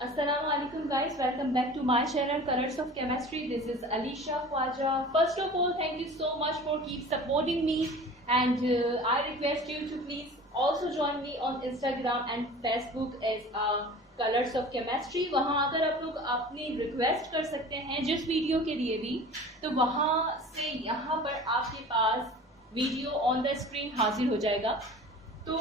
Assalamualaikum guys, welcome back to my channel Colors of Chemistry. This is Alisha Khwaja. First of all, thank you so much for keep supporting me and I request you to please also join me on Instagram and Facebook as Colors of Chemistry. वहाँ अगर आप लोग अपनी request कर सकते हैं जिस video के लिए भी, तो वहाँ से यहाँ पर आपके पास वीडियो ऑन द स्क्रीन हाजिर हो जाएगा। तो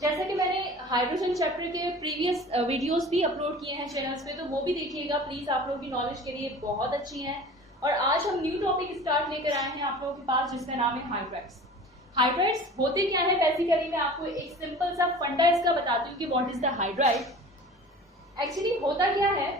जैसे कि मैंने हाइड्रोजन चैप्टर के प्रीवियस वीडियोस भी अपलोड किए हैं चैनल्स पे, तो वो भी देखिएगा प्लीज, आप लोगों की नॉलेज के लिए बहुत अच्छी हैं। और आज हम न्यू टॉपिक स्टार्ट लेकर आए हैं आप लोगों के पास, जिसका नाम है हाइड्राइड्स। हाइड्राइड्स होते क्या है, बेसिकली मैं आपको एक सिंपल सा फंडा इसका बताती हूँ कि what is the hydride. Actually होता क्या है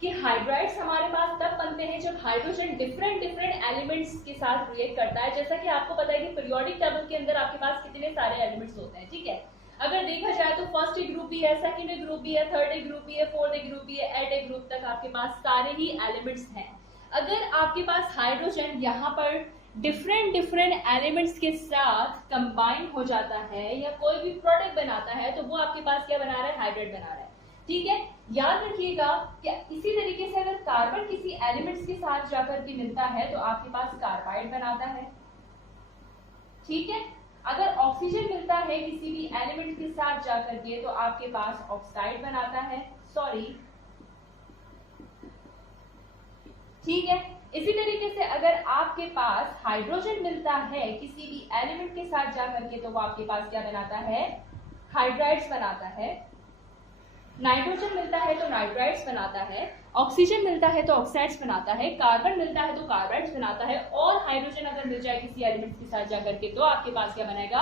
कि हाइड्राइड्स हमारे पास तब बनते हैं जब हाइड्रोजन डिफरेंट एलिमेंट्स के साथ रिएक्ट करता है। जैसा कि आपको पता है कि पीरियोडिक टेबल के अंदर आपके पास कितने सारे एलिमेंट्स होते हैं, ठीक है। अगर देखा जाए तो फर्स्ट ग्रुप भी है, सेकंड ग्रुप भी है, थर्ड ग्रुप भी है, फोर्थ ग्रुप भी है, एट ग्रुप तक आपके पास सारे ही एलिमेंट्स हैं। अगर आपके पास हाइड्रोजन यहाँ पर डिफरेंट एलिमेंट्स के साथ कंबाइन हो जाता है या कोई भी प्रोडक्ट बनाता है, तो वो आपके पास क्या बना रहा है, हाइड्राइड बना रहा है, ठीक है। याद रखिएगा कि इसी तरीके से अगर कार्बन किसी एलिमेंट्स के साथ जाकर के मिलता है तो आपके पास कार्बाइड बनाता है, ठीक है। अगर ऑक्सीजन मिलता है किसी भी एलिमेंट के साथ जाकर के तो आपके पास ऑक्साइड बनाता है, ठीक है। इसी तरीके से अगर आपके पास हाइड्रोजन मिलता है किसी भी एलिमेंट के साथ जाकर के तो वो आपके पास क्या बनाता है, हाइड्राइड्स बनाता है। नाइट्रोजन मिलता है तो नाइट्राइड्स बनाता है, ऑक्सीजन मिलता है तो ऑक्साइड्स बनाता है, कार्बन मिलता है तो कार्बाइड्स बनाता है, और हाइड्रोजन अगर मिल जाए किसी एलिमेंट के साथ जाकर के तो आपके पास क्या बनाएगा,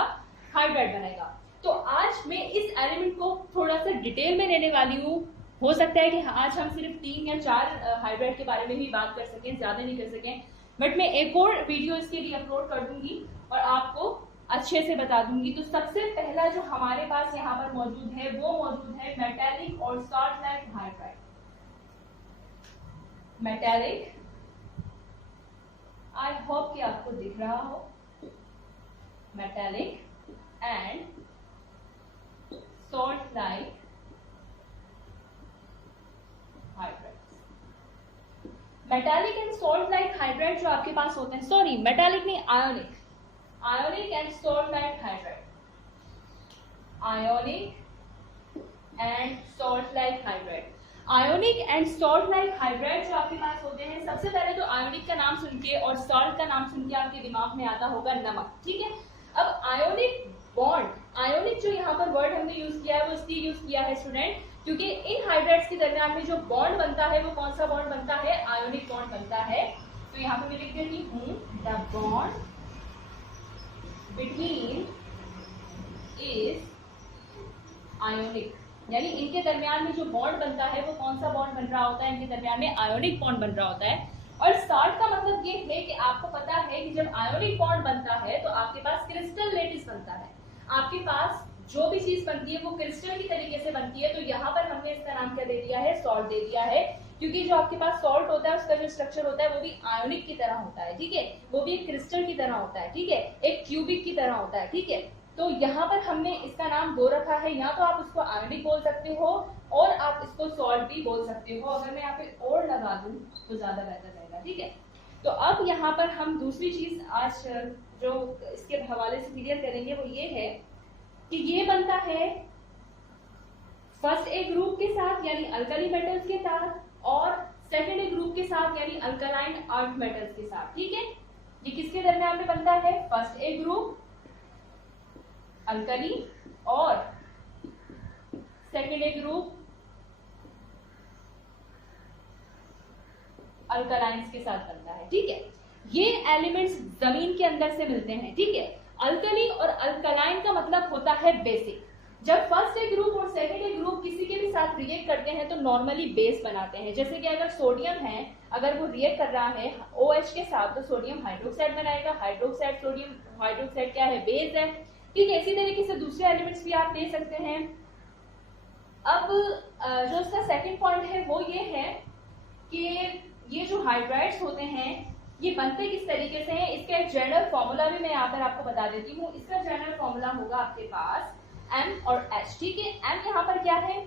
हाइड्राइड बनाएगा। तो आज मैं इस एलिमेंट को थोड़ा सा डिटेल में लेने वाली हूँ। हो सकता है कि आज हम सिर्फ 3 या 4 हाइड्राइड के बारे में भी बात कर सकें, ज्यादा नहीं कर सकें, बट मैं एक और वीडियो इसके लिए अपलोड कर दूंगी और आपको अच्छे से बता दूंगी। तो सबसे पहला जो हमारे पास यहाँ पर मौजूद है वो मौजूद है मेटेलिक और salt like hydride. Metallic, I hope कि आपको दिख रहा हो, metallic and salt like hydrides. Metallic and salt like hydride जो आपके पास होते हैं, सॉरी मेटेलिक नहीं, ionic, ionic and salt like hydride, ionic and salt like hydride, ionic and salt like hydride जो आपके पास होते हैं, सबसे पहले तो ionic का नाम सुन के और salt का नाम सुन के आपके दिमाग में आता होगा नमक, ठीक है। अब ionic बॉन्ड, ionic जो यहाँ पर वर्ड हमने यूज किया है वो इसलिए यूज किया है स्टूडेंट क्योंकि इन हाइड्राइड्स के दरमियान में जो बॉन्ड बनता है वो कौन सा बॉन्ड बनता है, आयोनिक बॉन्ड बनता है। तो यहाँ पर मैं लिख देती हूँ the bond between is ionic, यानी इनके दरमियान में जो बॉन्ड बनता है वो कौन सा बॉन्ड बन रहा होता है, इनके दरमियान में आयोनिक बॉन्ड बन रहा होता है। और सॉल्ट का मतलब ये है कि आपको पता है कि जब आयोनिक बॉन्ड बनता है तो आपके पास क्रिस्टल लेटिस बनता है, आपके पास जो भी चीज बनती है वो क्रिस्टल की तरीके से बनती है। तो यहाँ पर हमने इसका नाम क्या दे दिया है, सॉल्ट दे दिया है, क्योंकि जो आपके पास सॉल्ट होता है उसका जो स्ट्रक्चर होता है वो भी आयोनिक की तरह होता है, ठीक है, वो भी एक क्रिस्टल की तरह होता है, ठीक है, एक क्यूबिक की तरह होता है, ठीक है। तो यहाँ पर हमने इसका नाम दो रखा है, या तो आप उसको आयोनिक बोल सकते हो और आप इसको सॉल्ट भी बोल सकते हो। अगर मैं यहाँ पे और लगा दूं तो ज्यादा बेहतर रहेगा, ठीक है। तो अब यहाँ पर हम दूसरी चीज आज जो इसके हवाले से क्लियर करेंगे वो ये है कि ये बनता है फर्स्ट ए ग्रुप के साथ यानी अल्कली मेटल्स के साथ और सेकेंड ग्रुप के साथ यानी अल्कलाइन अर्थ मेटल्स के साथ, ठीक है। ये किसके दरमियान में बनता है, फर्स्ट ए ग्रुप अल्कली और सेकेंड ए ग्रुप अल्कलाइंस के साथ बनता है, ठीक है। ये एलिमेंट्स जमीन के अंदर से मिलते हैं, ठीक है। अल्कली और अल्कलाइन का मतलब होता है बेसिक। जब फर्स्ट ए ग्रुप और सेकेंड ए ग्रुप किसी के भी साथ रिएक्ट करते हैं तो नॉर्मली बेस बनाते हैं। जैसे कि अगर सोडियम है, अगर वो रिएक्ट कर रहा है OH के साथ तो सोडियम हाइड्रोक्साइड बनाएगा, हाइड्रोक्साइड सोडियम हाइड्रोक्साइड क्या है, बेस है, ठीक है। इसी तरीके से दूसरे एलिमेंट्स भी आप ले सकते हैं। अब जो इसका सेकेंड पॉइंट है वो ये है कि ये जो हाइड्राइड्स होते हैं ये बनते किस तरीके से हैं, इसका एक जनरल फॉर्मूला भी मैं यहाँ पर आपको बता देती हूँ। इसका जनरल फॉर्मूला होगा आपके पास M और H, ठीक है। M यहाँ पर क्या है,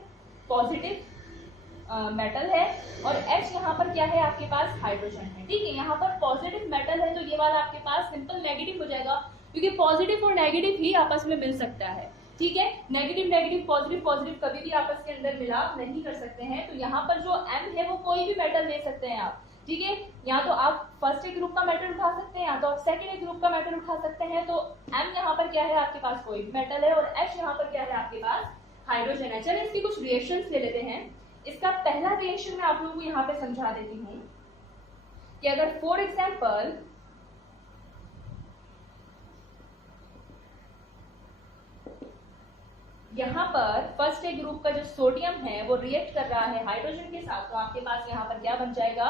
पॉजिटिव, मेटल है और H यहाँ पर क्या है आपके पास हाइड्रोजन है। ठीक है, यहाँ पर पॉजिटिव मेटल है तो ये वाला आपके पास सिंपल नेगेटिव हो जाएगा, क्योंकि पॉजिटिव और नेगेटिव ही आपस में मिल सकता है। ठीक है, नेगेटिव नेगेटिव पॉजिटिव पॉजिटिव कभी भी आपस के अंदर मिलाप नहीं कर सकते हैं। तो यहाँ पर जो M है वो कोई भी मेटल ले सकते हैं आप। ठीक है, या तो आप फर्स्ट ए ग्रुप का मेटल उठा सकते हैं या तो आप सेकंड ए ग्रुप का मेटल उठा सकते हैं। तो M यहाँ पर क्या है आपके पास कोई भी मेटल है और H यहाँ पर क्या है आपके पास हाइड्रोजन है। चलिए इसकी कुछ रिएक्शंस ले लेते हैं। इसका पहला रिएक्शन मैं आप लोगों को यहाँ पे समझा देती हूँ कि अगर फॉर एग्जाम्पल यहाँ पर फर्स्ट ए ग्रुप का जो सोडियम है वो रिएक्ट कर रहा है हाइड्रोजन के साथ, तो आपके पास यहाँ पर क्या बन जाएगा,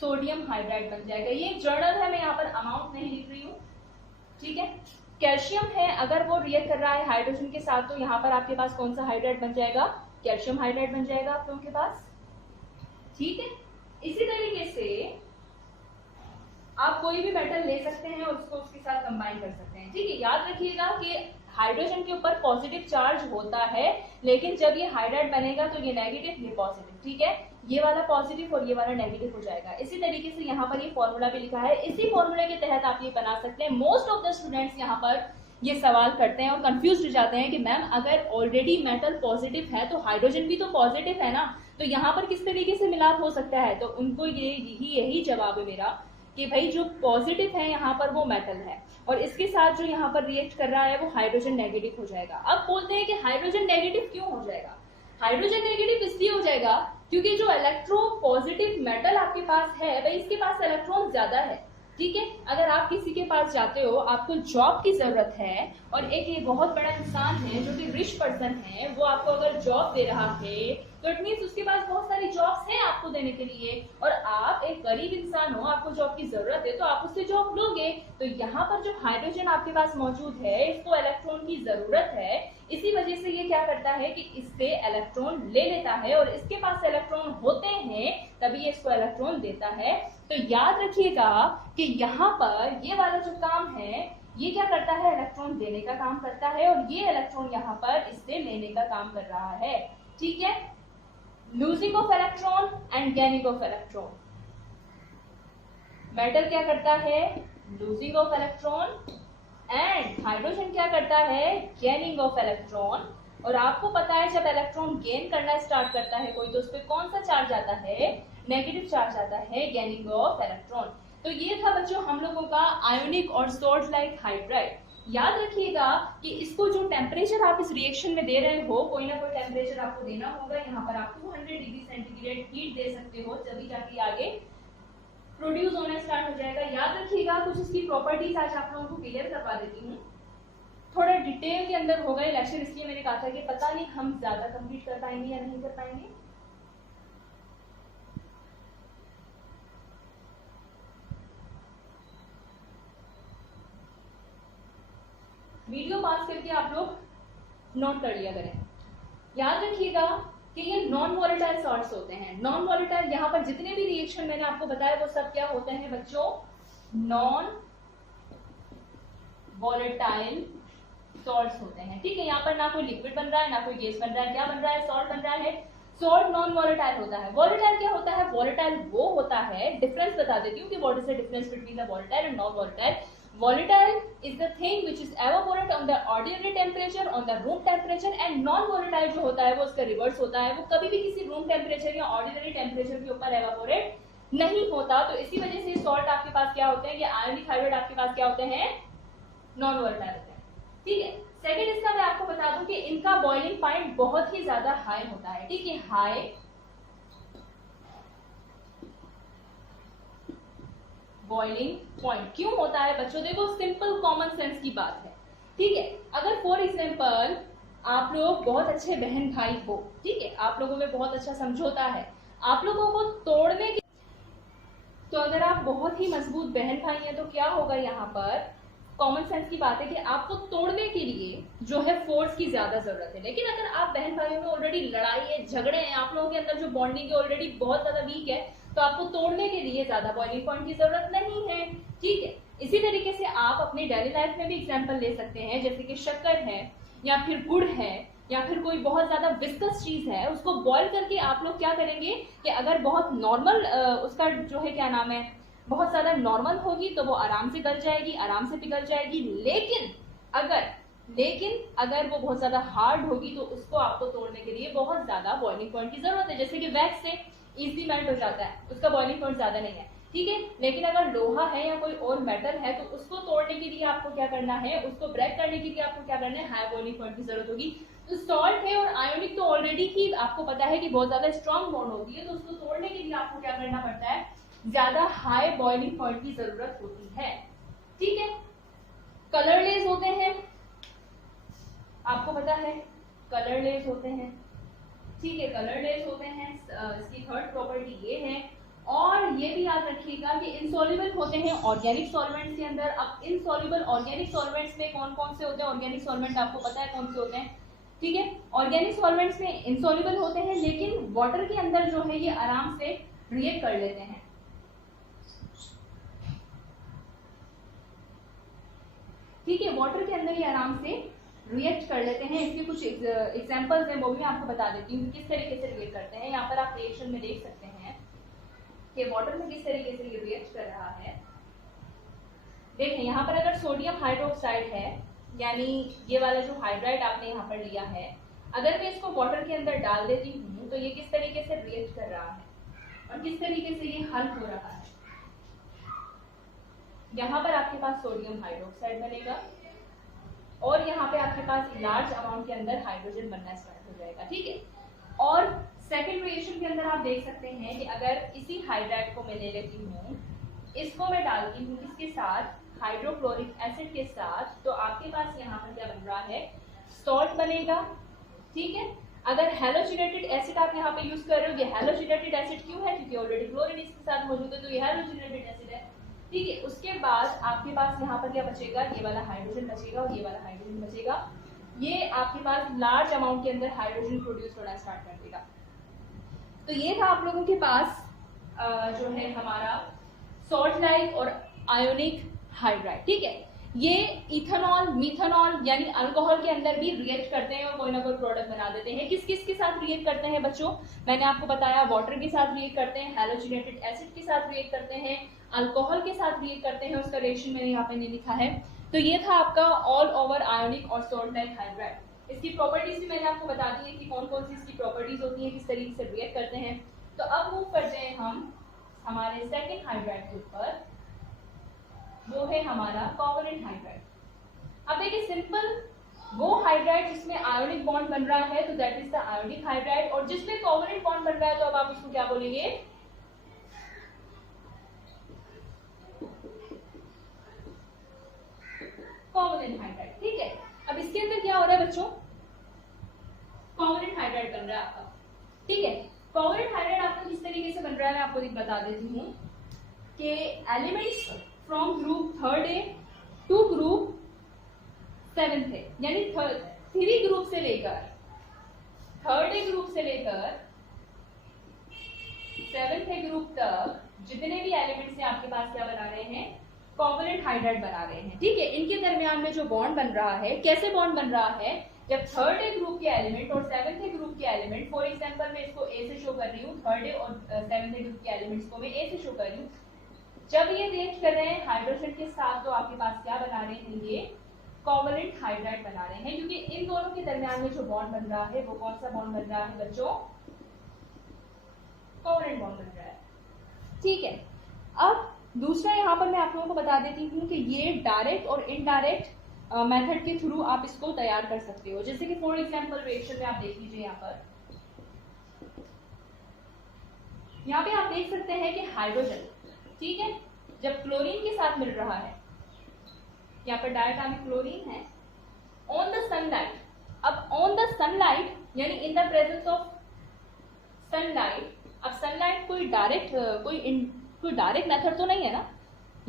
सोडियम हाइड्राइड बन जाएगा। ये जर्नल है, मैं यहाँ पर अमाउंट नहीं लिख रही हूँ। ठीक है, कैल्शियम है, अगर वो रिएक्ट कर रहा है हाइड्रोजन के साथ तो यहाँ पर आपके पास कौन सा हाइड्राइड बन जाएगा, कैल्शियम हाइड्राइड बन जाएगा आप लोगों के पास। ठीक है, इसी तरीके से आप कोई भी मेटल ले सकते हैं और उसको उसके साथ कंबाइन कर सकते हैं। ठीक है, याद रखिएगा कि हाइड्रोजन के ऊपर पॉजिटिव चार्ज होता है, लेकिन जब ये हाइड्राइड बनेगा तो ये नेगेटिव ये पॉजिटिव। ठीक है, ये वाला पॉजिटिव और ये वाला नेगेटिव हो जाएगा। इसी तरीके से यहाँ पर ये फॉर्मूला भी लिखा है, इसी फॉर्मूले के तहत आप ये बना सकते हैं। मोस्ट ऑफ द स्टूडेंट्स यहाँ पर ये सवाल करते हैं और कंफ्यूज हो जाते हैं कि मैम अगर ऑलरेडी मेटल पॉजिटिव है तो हाइड्रोजन भी तो पॉजिटिव है ना, तो यहाँ पर किस तरीके से मिलाप हो सकता है। तो उनको यही जवाब है मेरा कि भाई जो पॉजिटिव है यहाँ पर वो मेटल है और इसके साथ जो यहाँ पर रिएक्ट कर रहा है वो हाइड्रोजन नेगेटिव हो जाएगा। अब बोलते हैं कि हाइड्रोजन नेगेटिव क्यों हो जाएगा। हाइड्रोजन नेगेटिव इसलिए हो जाएगा क्योंकि जो इलेक्ट्रो पॉजिटिव मेटल आपके पास है भाई इसके पास इलेक्ट्रॉन ज्यादा है। ठीक है, अगर आप किसी के पास जाते हो, आपको जॉब की जरूरत है और एक बहुत बड़ा इंसान है जो कि रिच पर्सन है, वो आपको अगर जॉब दे रहा है तो इट मीन्स उसके पास बहुत सारी जॉब्स हैं आपको देने के लिए, और आप एक गरीब इंसान हो, आपको जॉब की जरूरत है तो आप उससे जॉब लोगे। तो यहाँ पर जो हाइड्रोजन आपके पास मौजूद है इसको इलेक्ट्रॉन की जरूरत है, इसी वजह से ये क्या करता है कि इससे इलेक्ट्रॉन ले लेता है और इसके पास इलेक्ट्रॉन होते हैं तभी ये इसको इलेक्ट्रॉन देता है। तो याद रखिएगा कि यहाँ पर ये वाला जो काम है ये क्या करता है, इलेक्ट्रॉन देने का काम करता है और ये इलेक्ट्रॉन यहाँ पर इससे लेने का काम कर रहा है। ठीक है, losing of electron and gaining of electron. Metal क्या करता है, losing of electron, and hydrogen क्या करता है, गेनिंग ऑफ इलेक्ट्रॉन। और आपको पता है जब इलेक्ट्रॉन गेन करना स्टार्ट करता है कोई तो उस पर कौन सा चार्ज आता है, नेगेटिव चार्ज आता है, गेनिंग ऑफ इलेक्ट्रॉन। तो ये था बच्चों हम लोगों का आयोनिक और सोल्ट लाइक हाइड्राइड। याद रखिएगा कि इसको जो टेम्परेचर आप इस रिएक्शन में दे रहे हो, कोई ना कोई टेम्परेचर आपको देना होगा। यहाँ पर आप 200 डिग्री सेंटीग्रेड हीट दे सकते हो, तभी जाके आगे प्रोड्यूस होना स्टार्ट हो जाएगा। याद रखिएगा कुछ इसकी प्रॉपर्टीज आज आप लोगों को क्लियर करवा देती हूँ। थोड़ा डिटेल के अंदर होगा ये लेक्चर, इसलिए मैंने कहा था कि पता नहीं हम ज्यादा कंप्लीट कर पाएंगे या नहीं कर पाएंगे। वीडियो पास करके आप लोग नोट कर लिया करें। याद रखिएगा कि ये नॉन वॉलेटाइल सॉल्ट्स होते हैं। नॉन वॉलेटाइल यहाँ पर जितने भी रिएक्शन मैंने आपको बताया वो सब क्या होते हैं बच्चों, नॉन वॉलेटाइल सॉल्ट्स होते हैं। ठीक है, यहाँ पर ना कोई लिक्विड बन रहा है ना कोई गैस बन रहा है, क्या बन रहा है, सॉल्ट बन रहा है। सॉल्ट नॉन वॉलेटाइल होता है। वॉलेटाइल क्या होता है, वॉलेटाइल वो होता है, डिफरेंस बता देती हूँ कि what is the difference between the volatile and non volatile. Volatile is the thing which is evaporate on the ordinary temperature, on the room temperature, and non-volatile जो होता है वो उसका रिवर्स होता है, वो कभी भी किसी रूम टेम्परेचर या ऑर्डिनरी टेम्परेचर के ऊपर एवापोरेट नहीं होता। तो इसी वजह से सॉल्ट आपके पास क्या होते हैं, ये आयोनिक हाइड्राइड आपके पास क्या होते हैं, नॉन वोलेटाइल होते हैं। ठीक है, सेकेंड इसका मैं आपको बता दूं कि इनका बॉइलिंग पॉइंट बहुत ही ज्यादा हाई होता है। ठीक है, हाई बॉइलिंग पॉइंट क्यों होता है बच्चों, देखो सिंपल कॉमन सेंस की बात है। ठीक है, अगर फॉर एग्जांपल आप लोग बहुत अच्छे बहन भाई हो, ठीक है, आप लोगों में बहुत अच्छा समझौता है, आप लोगों को तोड़ने के, तो अगर आप बहुत ही मजबूत बहन भाई हैं तो क्या होगा, यहाँ पर कॉमन सेंस की बात है कि आपको तोड़ने के लिए जो है फोर्स की ज्यादा जरूरत है। लेकिन अगर आप बहन भाइयों में ऑलरेडी लड़ाई है, झगड़े हैं, आप लोगों के अंदर जो बॉन्डिंग है ऑलरेडी बहुत ज्यादा वीक है, तो आपको तोड़ने के लिए ज्यादा बॉइलिंग पॉइंट की जरूरत नहीं है। ठीक है, इसी तरीके से आप अपनी डेली लाइफ में भी एग्जांपल ले सकते हैं, जैसे कि शक्कर है या फिर गुड़ है, या फिर कोई बहुत ज्यादा विस्कस चीज है, उसको बॉईल करके आप लोग क्या करेंगे कि अगर बहुत नॉर्मल उसका जो है क्या नाम है, बहुत ज्यादा नॉर्मल होगी तो वो आराम से गल जाएगी, आराम से पिघल जाएगी। लेकिन अगर वो बहुत ज्यादा हार्ड होगी तो उसको आपको तोड़ने के लिए बहुत ज्यादा बॉइलिंग पॉइंट की जरूरत है। जैसे कि वैक्स से इजीली मेल्ट हो जाता है, उसका बॉइलिंग पॉइंट ज्यादा नहीं है, ठीक है। लेकिन अगर लोहा है या कोई और मेटल है तो उसको तोड़ने के लिए आपको क्या करना है, उसको ब्रेक करने के लिए आपको क्या करना है, हाई बॉइलिंग पॉइंट की जरूरत होगी। तो सॉल्ट है और आयोनिक तो ऑलरेडी ही आपको पता है कि बहुत ज्यादा स्ट्रॉन्ग बॉन्ड होती है, तो उसको तोड़ने के लिए आपको क्या करना पड़ता है, ज्यादा हाई बॉइलिंग पॉइंट की जरूरत होती है, ठीक है। कलरलेस होते हैं, आपको पता है कलरलेस होते हैं, ठीक है, कलरलेस होते हैं। इसकी थर्ड प्रॉपर्टी ये है। और ये भी याद रखिएगा कि इनसॉल्युबल होते हैं ऑर्गेनिक सॉल्वेंट्स के अंदर। अब इनसॉल्युबल ऑर्गेनिक सॉल्वेंट्स में कौन कौन से होते हैं, ऑर्गेनिक सॉल्वेंट आपको पता है कौन से होते हैं, ठीक है। ऑर्गेनिक सॉल्वेंट्स में इनसॉल्युबल होते हैं, लेकिन वाटर के अंदर जो है ये आराम से रिएक्ट कर लेते हैं, ठीक है, वाटर के अंदर ये आराम से रिएक्ट कर लेते हैं। इसके कुछ एग्जांपल्स हैं, वो भी मैं आपको बता देती हूँ किस तरीके से रिएक्ट करते हैं। यहाँ पर आप रिएक्शन में देख सकते हैं कि वाटर में किस तरीके से ये रिएक्ट कर रहा है। देखें यहाँ पर अगर सोडियम हाइड्रोक्साइड है, यानी ये वाला जो हाइड्राइड आपने यहाँ पर लिया है, अगर मैं इसको वाटर के अंदर डाल देती हूँ तो ये किस तरीके से रिएक्ट कर रहा है और किस तरीके से ये हल हो रहा है। यहाँ पर आपके पास सोडियम हाइड्रोक्साइड बनेगा और यहाँ पे आपके पास लार्ज अमाउंट के अंदर हाइड्रोजन बनना स्टार्ट हो जाएगा, ठीक है। और सेकेंड रिएक्शन के अंदर आप देख सकते हैं कि अगर इसी हाइड्राइड को मैं ले लेती हूँ, इसको मैं डालती हूँ इसके साथ हाइड्रोक्लोरिक एसिड के साथ, तो आपके पास यहाँ पर क्या बन रहा है, सॉल्ट बनेगा, ठीक है। अगर हैलोजिनेटेड एसिड आप यहाँ पे यूज कर रहे हो, ये हैलोजिनेटेड एसिड क्यों है, क्योंकि ऑलरेडी क्लोरीन इसके साथ मौजूद है, तो ये हैलोजिनेटेड एसिड है, ठीक है। उसके बाद आपके पास यहाँ पर क्या बचेगा, ये वाला हाइड्रोजन बचेगा और ये वाला हाइड्रोजन बचेगा। ये आपके पास लार्ज अमाउंट के अंदर हाइड्रोजन प्रोड्यूस होना स्टार्ट कर देगा। तो ये था आप लोगों के पास जो है हमारा सॉल्ट लाइक और आयोनिक हाइड्राइड, ठीक है। ये इथेनॉल, मिथेनॉल यानी अल्कोहल के अंदर भी रिएक्ट करते हैं और कोई ना कोई प्रोडक्ट बना देते हैं। किस किस के साथ रिएक्ट करते हैं बच्चों, मैंने आपको बताया, वाटर के साथ रिएक्ट करते हैं, हैलोजिनेटेड एसिड के साथ रिएक्ट करते हैं, अल्कोहल के साथ रिएक्ट करते हैं, उसका रिएक्शन मैंने यहाँ पे नहीं लिखा है। तो ये था आपका ऑल ओवर आयोनिक और सॉल्ट लाइक हाइड्राइड। इसकी प्रॉपर्टीज भी मैंने आपको बता दी है कि कौन कौन सी इसकी प्रॉपर्टीज होती है, किस तरीके से रिएक्ट करते हैं। तो अब मूव करते हैं हम हमारे सेकेंड हाइड्राइड के ऊपर, वो है हमारा कोवलेंट हाइड्राइड। अब देखिए सिंपल, वो हाइड्राइड जिसमें आयोनिक बॉन्ड बन रहा है तो that is the ionic hydride, और जिसमें कोवलेंट बॉन्ड बन रहा है तो अब आप इसको क्या बोलेंगे, कोवलेंट हाइड्राइड, ठीक है। अब इसके अंदर क्या हो रहा है बच्चों, कोवलेंट हाइड्राइड बन रहा है आपका, ठीक है। कोवलेंट हाइड्राइड आपका किस तरीके से बन रहा है मैं आपको बता देती हूँ कि elements from group third A to group seventh A, यानी थ्री ग्रुप से लेकर थर्ड ए ग्रुप से लेकर सेवेंथ ए ग्रुप तक जितने भी एलिमेंट्स हैं आपके पास क्या बना रहे हैं, कोवलेंट हाइड्राइड बना रहे हैं, ठीक है। इनके दरमियान में जो बॉन्ड बन रहा है, कैसे बॉन्ड बन रहा है, जब थर्ड ए ग्रुप के एलिमेंट और सेवेंथ ए ग्रुप के एलिमेंट, फॉर एग्जांपल मैं इसको ए से शो कर रही हूँ, थर्ड ए और सेवेंथ ए ग्रुप के एलिमेंट्स को मैं ए से शो कर रही हूँ, जब ये रिएक्ट कर रहे हैं हाइड्रोजन के साथ तो आपके पास क्या बना रहे हैं, ये कोवलेंट हाइड्राइड बना रहे हैं, क्योंकि इन दोनों के दरमियान में जो बॉन्ड बन रहा है वो कौन सा बॉन्ड बन रहा है बच्चों, कोवलेंट बॉन्ड बन रहा है, ठीक है। अब दूसरा यहाँ पर मैं आप लोगों को बता देती हूँ कि ये डायरेक्ट और इनडायरेक्ट मेथड के थ्रू आप इसको तैयार कर सकते हो। जैसे कि फॉर एग्जांपल रिएक्शन में आप देख लीजिए, यहाँ पे आप देख सकते हैं कि हाइड्रोजन, ठीक है, जब क्लोरीन के साथ मिल रहा है, यहाँ पर डायटोमिक क्लोरीन है, ऑन द सनलाइट, अब ऑन द सनलाइट यानी in the presence of sunlight, अब सनलाइट कोई डायरेक्ट मेथड तो नहीं है ना,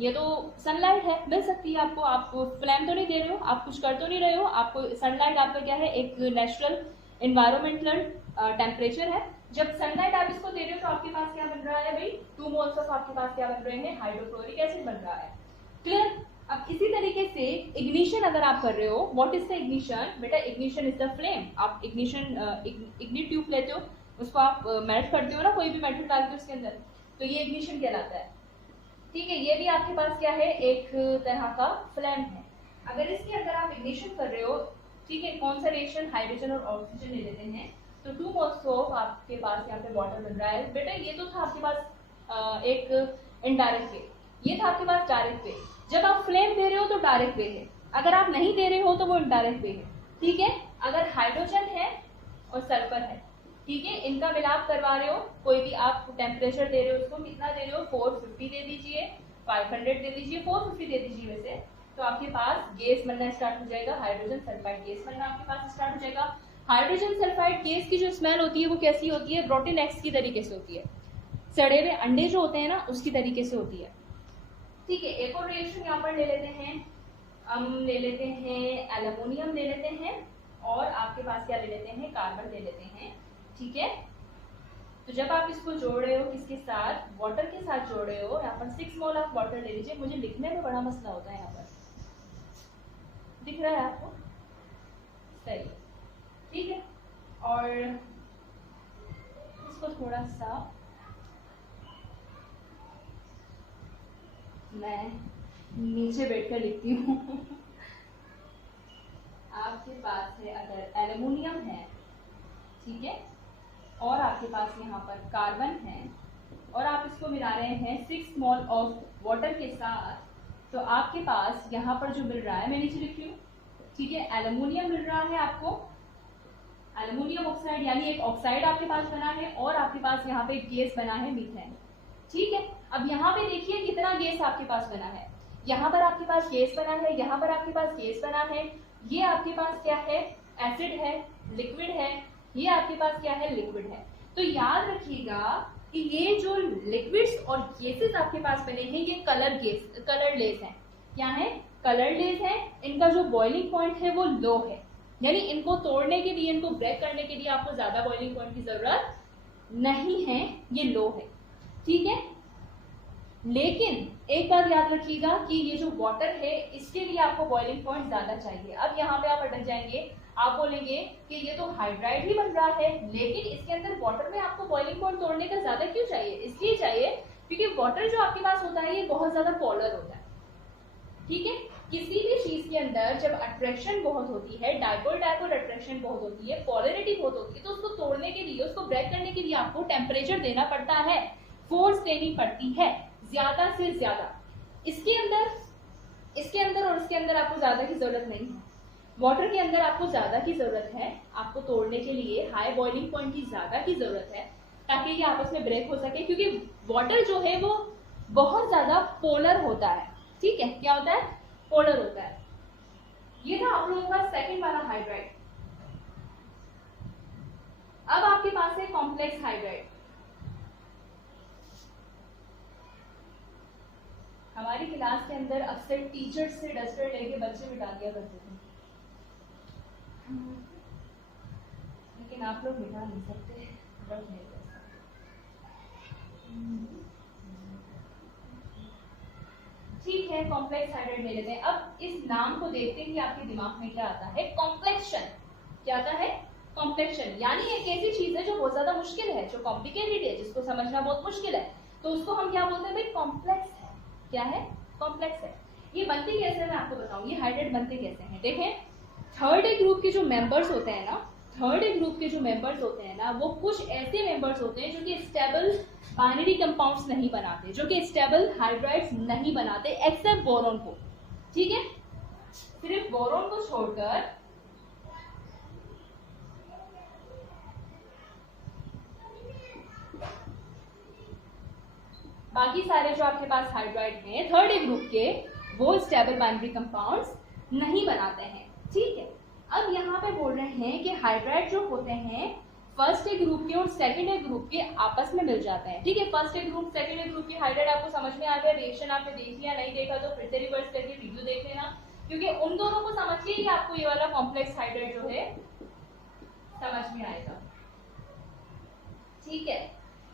ये तो सनलाइट है, मिल सकती है आपको, आप फ्लेम तो नहीं दे रहे हो, आप कुछ कर तो नहीं रहे हो, आपको सनलाइट आपका क्या है, एक नेचुरल एनवायरमेंटल टेम्परेचर है। जब सनलाइट आप इसको दे रहे हो तो आपके पास क्या बन रहा है भाई, 2 मोल्स ऑफ आपके पास क्या बन रहे हैं, हाइड्रोक्लोरिक एसिड बन रहा है, क्लियर। अब इसी तरीके से इग्निशन अगर आप कर रहे हो, व्हाट इज द इग्निशन? बेटा इग्निशन इज द फ्लेम। आप इग्निशन इग्निट ट्यूब लेते हो, उसको आप मेल्ट करते हो ना, कोई भी मेटल डालते हो उसके अंदर, तो ये इग्निशन कहलाता है। ठीक है, ये भी आपके पास क्या है, एक तरह का फ्लेम है। अगर इसके अंदर आप इग्निशन कर रहे हो, ठीक है, कौन सा रिएक्शन, हाइड्रोजन और ऑक्सीजन ले लेते हैं, तो 2 मोल्स ऑफ आपके पास यहाँ पे वाटर बन रहा है। बेटा ये तो था आपके पास एक इनडायरेक्ट वे, ये था आपके पास डायरेक्ट वे। जब आप फ्लेम दे रहे हो तो डायरेक्ट वे है, अगर आप नहीं दे रहे हो तो वो इनडायरेक्ट वे है। ठीक है, अगर हाइड्रोजन है और सल्फर है, ठीक है, इनका मिलाप करवा रहे हो, कोई भी आप टेम्परेचर दे रहे हो, उसको कितना दे रहे हो, 450 दे दीजिए, 500 दे दीजिए, 450 दे दीजिए वैसे, तो आपके पास गैस बनना स्टार्ट हो जाएगा, हाइड्रोजन सल्फाइड गैस बनना आपके पास स्टार्ट हो जाएगा। हाइड्रोजन सल्फाइड गैस की जो स्मेल होती है वो कैसी होती है, रोटेन एग्स की तरीके से होती है, सड़े हुए अंडे जो होते हैं ना उसकी तरीके से होती है। ठीक है, एक और रिएक्शन यहाँ पर ले लेते हैं, हम ले लेते हैं एल्युमिनियम ले लेते हैं, और आपके पास क्या ले लेते हैं, कार्बन ले लेते हैं। ठीक है, तो जब आप इसको जोड़ रहे हो किसके साथ, वाटर के साथ जोड़ रहे हो, यहाँ पर 6 मोल ऑफ वाटर ले लीजिए। मुझे लिखने में बड़ा मसला होता है, यहाँ पर दिख रहा है आपको, सही, ठीक है, और इसको थोड़ा सा मैं नीचे बैठकर लिखती हूँ। आपके पास है अगर एल्युमिनियम है, ठीक है, और आपके पास यहाँ पर कार्बन है, और आप इसको मिला रहे हैं 6 मोल ऑफ वाटर के साथ, तो आपके पास यहाँ पर जो मिल रहा है, मैं नीचे लिख रही हूँ, ठीक है, एल्युमिनियम मिल रहा है आपको, एल्युमिनियम ऑक्साइड, यानी एक ऑक्साइड आपके पास बना है, और आपके पास यहाँ पे गैस बना है मीथेन। ठीक है, अब यहाँ पे देखिए कितना गैस आपके पास बना है, यहाँ पर आपके पास गैस बना है, यहाँ पर आपके पास गैस बना है, ये आपके पास क्या है, एसिड है, लिक्विड है, ये आपके पास क्या है, लिक्विड है। तो याद रखिएगा कि ये जो लिक्विड्स और गैसेस आपके पास बने हैं, ये कलर लेस है। क्या है, कलर लेस है। इनका जो बॉइलिंग पॉइंट है वो लो है, यानी इनको तोड़ने के लिए, इनको ब्रेक करने के लिए आपको ज्यादा बॉइलिंग पॉइंट की जरूरत नहीं है, ये लो है। ठीक है, लेकिन एक बात याद रखिएगा कि ये जो वाटर है इसके लिए आपको बॉइलिंग पॉइंट ज्यादा चाहिए। अब यहाँ पे आप अटक जाएंगे, आप बोलेंगे कि ये तो हाइड्राइड ही बन रहा है, लेकिन इसके अंदर वाटर में आपको बॉइलिंग पॉइंट तोड़ने का ज्यादा क्यों चाहिए? इसलिए चाहिए क्योंकि वाटर जो आपके पास होता है ये बहुत ज्यादा पोलर होता है। ठीक है, किसी भी चीज के अंदर जब अट्रैक्शन बहुत होती है, डाइपोल डाइपोल अट्रैक्शन बहुत होती है, पोलरिटी बहुत होती है, तो उसको तोड़ने के लिए, उसको ब्रेक करने के लिए आपको टेम्परेचर देना पड़ता है, फोर्स देनी पड़ती है ज्यादा से ज्यादा। इसके अंदर और इसके अंदर आपको ज्यादा की जरूरत नहीं है। वाटर के अंदर आपको ज्यादा की जरूरत है, आपको तोड़ने के लिए हाई बॉइलिंग पॉइंट की ज्यादा की जरूरत है, ताकि ये आपस में ब्रेक हो सके, क्योंकि वाटर जो है वो बहुत ज्यादा पोलर होता है। ठीक है, क्या होता है, पोलर होता है। ये था आप लोगों का सेकंड वाला हाइड्राइड। अब आपके पास है कॉम्प्लेक्स हाइड्राइड। हमारी क्लास के अंदर अक्सर टीचर से डस्टर लेके बच्चे मिटा दिया करते थे, लेकिन आप लोग मिटा नहीं सकते, रख नहीं सकते। ठीक है, कॉम्प्लेक्स हाइड्राइड ले लेते हैं। अब इस नाम को देखते ही आपके दिमाग में क्या आता है, कॉम्प्लेक्शन। क्या आता है, कॉम्प्लेक्शन, यानी एक ऐसी चीज है जो बहुत ज्यादा मुश्किल है, जो कॉम्प्लिकेटेड है, जिसको समझना बहुत मुश्किल है, तो उसको हम क्या बोलते हैं भाई, कॉम्प्लेक्स है। क्या है, कॉम्प्लेक्स है। ये बनते कैसे हैं मैं आपको बताऊं, ये हाइड्राइड बनते कैसे हैं। देखें, थर्ड ए ग्रुप के जो मेंबर्स होते हैं ना, थर्ड ए ग्रुप के जो मेंबर्स होते हैं ना, वो कुछ ऐसे मेंबर्स होते हैं जो कि स्टेबल बाइनरी कंपाउंड्स नहीं बनाते, जो कि स्टेबल हाइड्राइड्स नहीं बनाते, एक्सेप्ट बोरोन को। ठीक है, सिर्फ बोरोन को छोड़कर बाकी सारे जो आपके पास हाइड्राइड हैं थर्ड ए ग्रुप के, वो स्टेबल बाइनरी कंपाउंड्स नहीं बनाते हैं। ठीक है, अब यहाँ पे बोल रहे हैं कि हाइड्राइड जो होते हैं फर्स्ट ए ग्रुप के और सेकंड ए ग्रुप के आपस में मिल जाते हैं। ठीक है, first A group second A group के हाइड्राइड आपको समझ में आ गया, रिएक्शन आपने देख लिया, नहीं देखा तो फिर से रिवर्स करके वीडियो देख लेना, क्योंकि उन दोनों को समझ के ही आपको ये वाला कॉम्प्लेक्स हाइड्राइड जो है समझ में आएगा। ठीक है,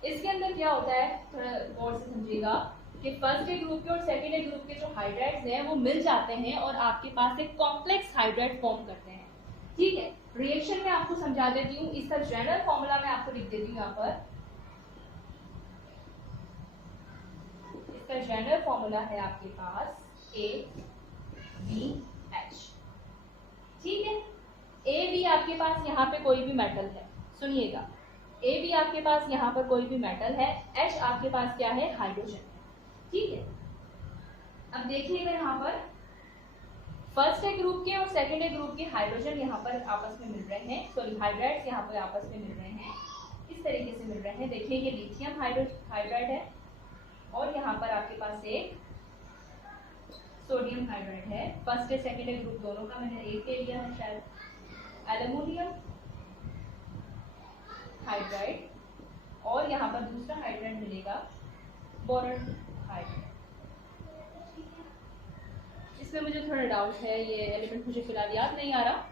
इसके अंदर क्या होता है, थोड़ा गौर से समझिएगा। कि फर्स्ट ए ग्रुप के और सेकेंड ए ग्रुप के जो हाइड्राइड्स हैं वो मिल जाते हैं और आपके पास एक कॉम्प्लेक्स हाइड्राइड फॉर्म करते हैं। ठीक है, रिएक्शन में आपको समझा देती हूँ, इसका जनरल फॉर्मूला मैं आपको लिख देती हूँ यहाँ पर। इसका जनरल फॉर्मूला है आपके पास ABH। ठीक है, ए बी आपके पास यहाँ पे कोई भी मेटल है, सुनिएगा, ए बी आपके पास यहाँ पर कोई भी मेटल है, H आपके पास क्या है, हाइड्रोजन है। ठीक है, अब देखिएगा यहाँ पर फर्स्ट ए ग्रुप के और सेकेंड ए ग्रुप के हाइड्रोजन यहाँ पर आपस में मिल रहे हैं, सॉरी हाइड्राइड्स यहाँ पर आपस में मिल रहे हैं, इस तरीके से मिल रहे हैं। देखिए ये लिथियम हाइड्राइड है और यहाँ पर आपके पास एक सोडियम हाइड्राइड है। First A second A group दोनों का मैंने एक ले लिया है शायद। एल्युमिनियम हाइड्राइड और यहाँ पर दूसरा हाइड्राइड मिलेगा बोरॉन हाइड्राइड। इसमें मुझे थोड़ा डाउट है, ये एलिमेंट मुझे फिलहाल याद नहीं आ रहा।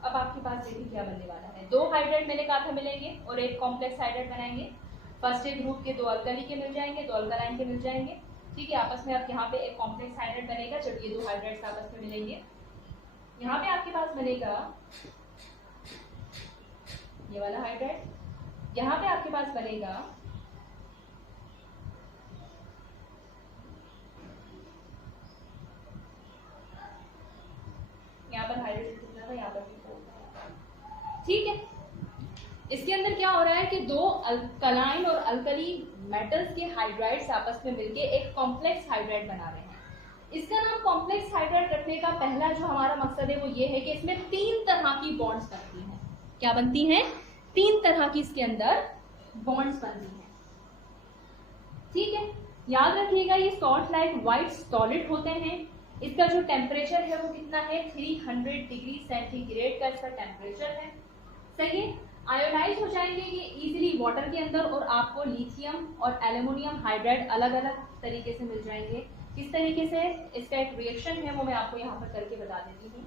अब आपके पास देखिए क्या बनने वाला है, दो हाइड्राइड मैंने कहा था मिलेंगे और एक कॉम्प्लेक्स हाइड्राइड बनाएंगे। फर्स्ट ए ग्रुप के दो अल्कली के मिल जाएंगे, दो अल्कलाइन के मिल जाएंगे। ठीक है, आपस में अब यहाँ पे एक कॉम्प्लेक्स हाइड्राइड बनेगा जब ये दो हाइड्राइड्स आपस में मिलेंगे। यहाँ पे आपके पास बनेगा ये वाला हाइड्राइड, यहाँ पे आपके पास बनेगा यहाँ पर हाइड्रोजन कितना था, यहाँ पर भी 4 था। ठीक है, इसके अंदर क्या हो रहा है कि दो अल्कलाइन और अल्कली मेटल्स के हाइड्राइड्स आपस में मिलके एक कॉम्प्लेक्स हाइड्राइड बना रहे हैं। इसका नाम कॉम्प्लेक्स हाइड्राइड रखने का पहला जो हमारा मकसद है वो ये है कि इसमें 3 तरह की बॉन्ड्स बनती हैं। क्या बनती हैं? 3 तरह की इसके अंदर बॉन्ड्स बनती हैं। ठीक है, याद रखिएगा ये सॉल्ट लाइक व्हाइट सॉलिड होते हैं। इसका जो टेम्परेचर है वो कितना है, 300 डिग्री सेंटीग्रेड का इसका टेम्परेचर है। सही है, आयोनाइज हो जाएंगे ये इजीली वाटर के अंदर और आपको लिथियम और एल्युमिनियम हाइड्राइड अलग अलग तरीके से मिल जाएंगे। किस तरीके से, इसका एक रिएक्शन है वो मैं आपको यहाँ पर करके बता देती हूँ।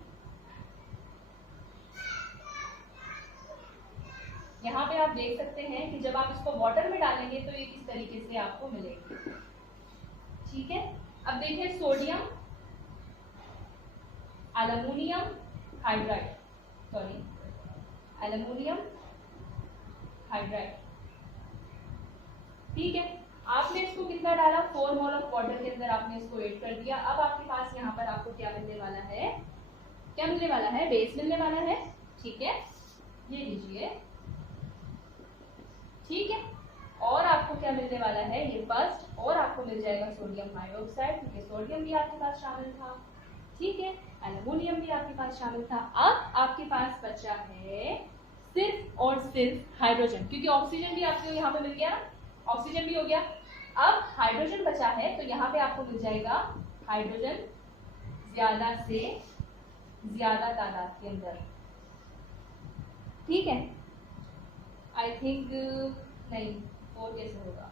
यहाँ पे आप देख सकते हैं कि जब आप इसको वाटर में डालेंगे तो ये किस तरीके से आपको मिलेगी। ठीक है, अब देखिए sodium aluminium hydride, sorry aluminium hydride. ठीक है, आपने इसको कितना डाला, 4 मोल ऑफ वाटर के अंदर आपने इसको ऐड कर दिया। अब आपके पास यहाँ पर आपको क्या मिलने वाला है, क्या मिलने वाला है, बेस मिलने वाला है। ठीक है, ये लीजिए। ठीक है, और आपको क्या मिलने वाला है, ये फर्स्ट, और आपको मिल जाएगा सोडियम हाइड्रोक्साइड क्योंकि सोडियम भी आपके पास शामिल था। ठीक है, एल्युमिनियम भी आपके पास शामिल था। अब आपके पास बचा है सिर्फ और सिर्फ हाइड्रोजन, क्योंकि ऑक्सीजन भी आपको यहाँ पे मिल गया, ऑक्सीजन भी हो गया। अब हाइड्रोजन बचा है तो यहाँ पे आपको मिल जाएगा हाइड्रोजन ज्यादा से ज्यादा तादाद के अंदर। ठीक है, आई थिंक नहीं, 4 कैसे होगा,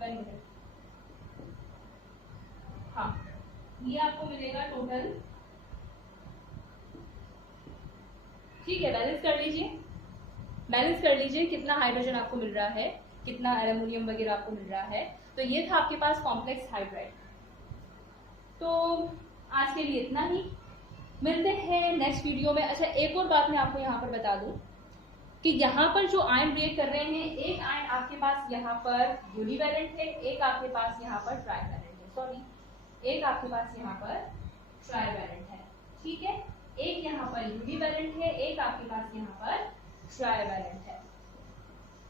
1 मिनट। हाँ, ये आपको मिलेगा टोटल। ठीक है, बैलेंस कर लीजिए, बैलेंस कर लीजिए कितना हाइड्रोजन आपको मिल रहा है, कितना एल्युमिनियम वगैरह आपको मिल रहा है। तो ये था आपके पास कॉम्प्लेक्स हाइड्राइड। तो आज के लिए इतना ही, मिलते हैं नेक्स्ट वीडियो में। अच्छा, एक और बात मैं आपको यहाँ पर बता दूं कि यहाँ पर जो आयन रिएक्ट कर रहे हैं, एक आयन आपके पास यहाँ पर यूनिवैलेंट है, एक आपके पास यहाँ पर ट्राइवैलेंट है, सॉरी एक आपके पास यहाँ पर ट्राइवैलेंट है। ठीक है, एक यहाँ पर यूनिवैलेंट है, एक आपके पास यहाँ पर ट्राइवैलेंट है।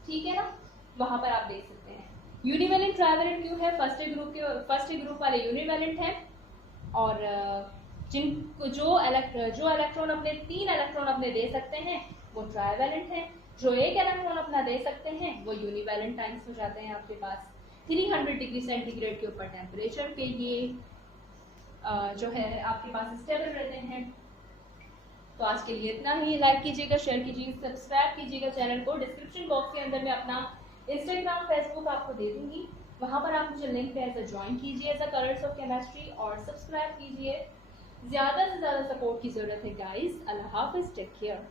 ठीक है ना, वहां पर आप देख सकते हैं यूनिवैलेंट ट्राइवैलेंट क्यों है, फर्स्ट ए ग्रुप वाले यूनिवैलेंट है और जो इलेक्ट्रॉन अपने 3 इलेक्ट्रॉन अपने दे सकते हैं वो ट्राइवैलेंट है, जो एक इलेक्ट्रॉन अपना दे सकते हैं वो यूनिवैलेंट आयंस हो जाते हैं। आपके पास 300 डिग्री सेंटीग्रेड के ऊपर टेम्परेचर पे ये जो है आपके पास स्टेबल रहते हैं। तो आज के लिए इतना ही, लाइक कीजिएगा, शेयर कीजिएगा, सब्सक्राइब कीजिएगा चैनल को। डिस्क्रिप्शन बॉक्स के अंदर मैं अपना इंस्टाग्राम, फेसबुक आपको दे दूंगी, वहां पर आप मुझे लिंक पे ऐसा ज्वाइन कीजिए as a colours of chemistry और सब्सक्राइब कीजिए। ज्यादा से ज्यादा सपोर्ट की जरूरत है गाइस। अल्लाह हाफिज, टेक केयर।